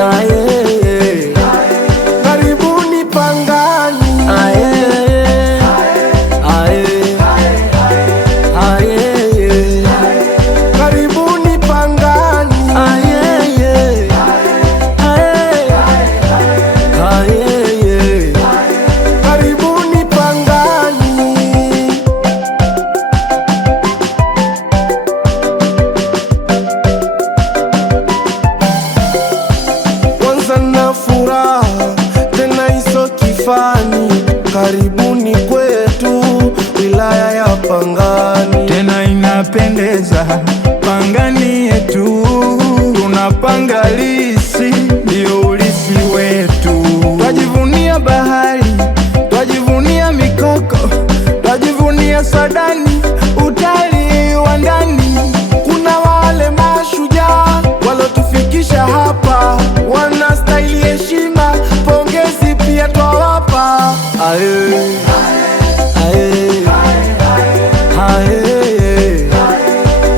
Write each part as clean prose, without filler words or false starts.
aye, karibuni Pangani, aye, aye, aye, karibuni Pangani, aye, aye, aye, karibuni Pangani. Kwanza na furaha tena iso kifani, karibuni kwetu wilaya ya Pangani. Tena inapendeza Pangani yetu, tunapanga lisi, ndio ulisi wetu. Twajivunia bahari, twajivunia mikoko, twajivunia Sadani, utalii wa ndani. Kuna wale mashujaa walotufikisha hapa, wanastahili heshima, pongezi pia twawapa. Aye, aye, aye,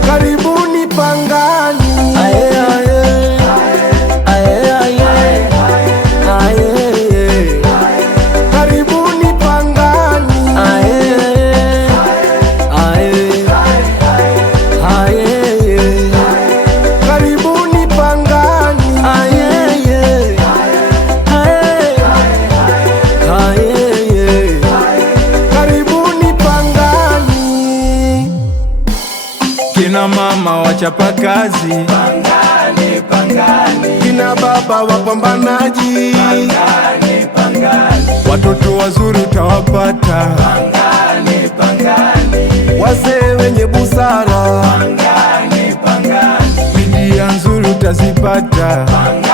karibuni Pangani, aye, aye, aye, aye, karibuni Pangani, aye, aye, aye, karibuni Pangani, aye, aye, karibuni Pangani. Kina mama wachapa kazi Pangani, Pangani. Kina baba wapambanaji Pangani, Pangani. Watoto wazuri utawapata Pangani, Pangani. wazee wenye busara Pangani, Pangani. Media nzuri utazipata Pangani.